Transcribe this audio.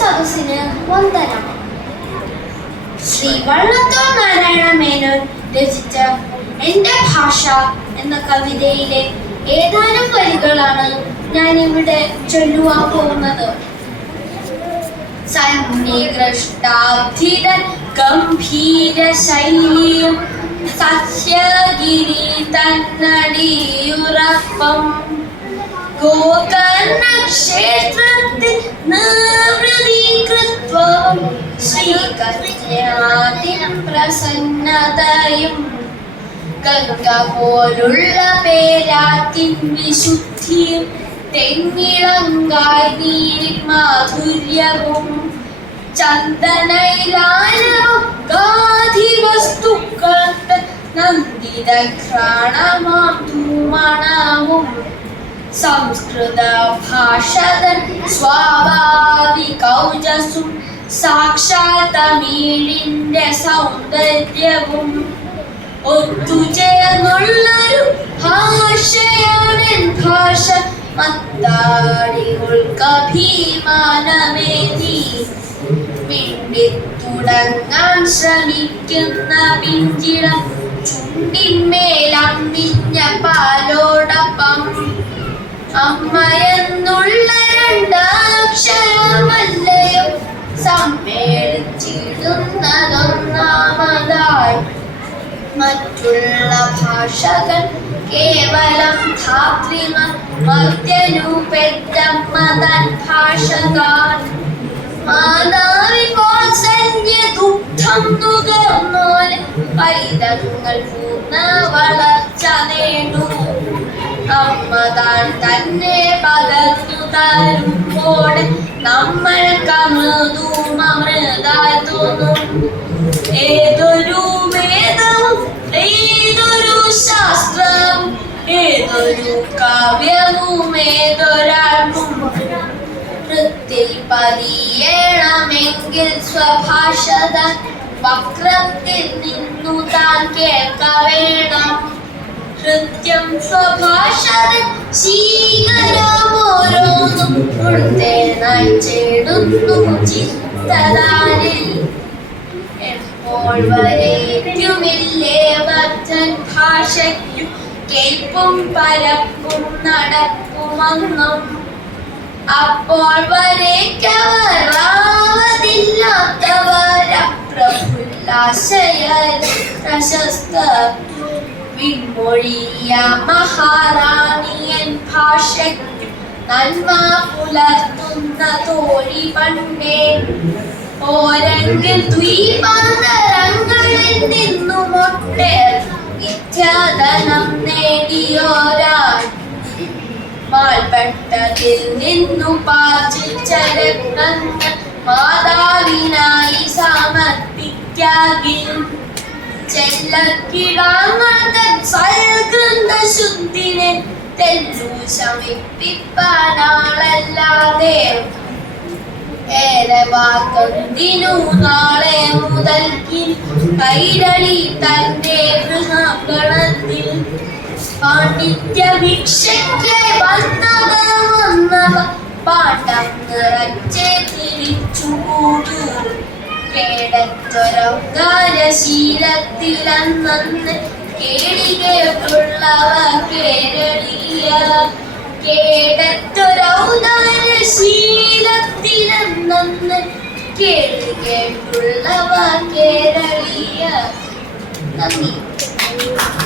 സദസ്സിന് വന്ദനം. ശ്രീ വള്ളത്തോൾ നാരായണ മേനോൻ രചിച്ച എന്റെ ഭാഷ എന്ന കവിതയിലെ ഏതാനും വരികളാണ് ഞാൻ ഇവിടെ ചൊല്ലുവാൻ പോകുന്നത്. സന്നികൃഷ്ടാബ്ധിത ഗംഭീര ശൈലിയും സഹ്യഗിരി തന്നടിയുറപ്പം ഗോകർണ ക്ഷേത്രത്തിൽ നിർവൃതീകൃത്വം ശ്രീകന്യാതിം പ്രസന്നതയും ഗംഗ പോലുള്ള പേരാറ്റിൻ വിശുദ്ധിയും തെങ്ങിളങ്കായ് നീരിൻ മാധുര്യവും ചന്ദനൈലാലവും ഗാധി വസ്തുക്കൾക്ക് നന്ദിത ഘ്രാണമാം ധൂമണവും സംസ്കൃത ഭാഷതൻ സ്വാഭാവികൗജസ്സും സാക്ഷാൽ തമിഴിന്റെ സൗന്ദര്യവും ഒത്തുചേർന്നുള്ളൊരു ഭാഷയാണ് ഭാഷ. മത്താടികൾക്കഭിമാനമേന്തി മിണ്ടിത്തുടങ്ങാൻ ശ്രമിക്കുന്ന പിഞ്ചിളം ചുണ്ടിന്മേലമ്മിഞ്ഞ പാലോടൊപ്പം അമ്മയെന്നുള്ള രണ്ടാക്ഷരമല്ലയോ സമ്മേളിച്ചിടുന്നതൊന്നാമതായി. മറ്റുള്ള ഭാഷകൾ കേവലം ധാത്രിമാർ മർത്യനൂപെറ്റമ്മ തൻ ഭാഷകാർ മാതാവിൻ വാത്സല്യ ദുഗ്ധം നുകർന്നോലെ പൈതങ്ങൾ പൂർണ്ണ വളർച്ച നേടൂ. അമ്മ താൻ തന്നെ പകർന്നു തരുമ്പോൾ നമ്മൾക്കമൃതും അമൃതായി തോന്നും. ഏതൊരു വേദവും ഏതൊരു ശാസ്ത്രവും ഏതൊരു കാവ്യവും ഏതൊരാൾക്കും വൃത്തിൽ പതിയണമെങ്കിൽ സ്വഭാഷത വക്രത്തിൽ നിന്നു താൻ കേൾക്ക വേണം. കൃത്യം സ്വഭാഷതൻ ശീകരമോരോന്നും ഉൾത്തേനായി ചേടുന്നു ചിത്തതാരിൽ. എപ്പോൾ വരേക്കുമില്ലേ വർദ്ധൻ ഭാഷയ്ക്കും കേൾപ്പും പരപ്പും നടപ്പുമൊന്നും. അപ്പോൾ വരേക്കവരാവതില്ലാത്തവരപ്രഫുല്ലാശയ പ്രശസ്ത വിൺമൊഴിയ മഹാറാണിയൻ ഭാഷയ്ക്കും നന്മ പുലർത്തുന്ന തോഴി പണ്ടേ. ഓരെങ്കിൽ ദ്വീപാന്തരങ്ങളിൽ നിന്നുമൊട്ടേറെ വിദ്യാധനം നേടിയോരാൾ മാൽപ്പെട്ടതിൽ നിന്നു പാർജിച്ച രത്നങ്ങൾ മാതാവിനായി സമർപ്പിക്കാകിൽ ചെല്ലക്കിടാങ്ങൾ തൻ സൽകൃത ശുദ്ധിനെ തെല്ലു ശമിപ്പിപ്പാനാളല്ലാതെ ഏറെ വാക്കെന്തിനു നാളെ മുതൽക്കി കൈരളി തന്റെ ഗൃഹഗണത്തിൽ പാണ്ഡിത്യ ഭിക്ഷയ്ക്ക് വന്നവ പാട്ടം നിറച്ചേ തിരിച്ചുകൂടൂ. കേടത്തൊരൗദാരശീലത്തിലന്ന് കേളികേട്ടുള്ളവ കേരളീയ. കേടത്തൊരൗദാരശീലത്തിലന്ന് കേളികേട്ടുള്ളവ കേരളീയ.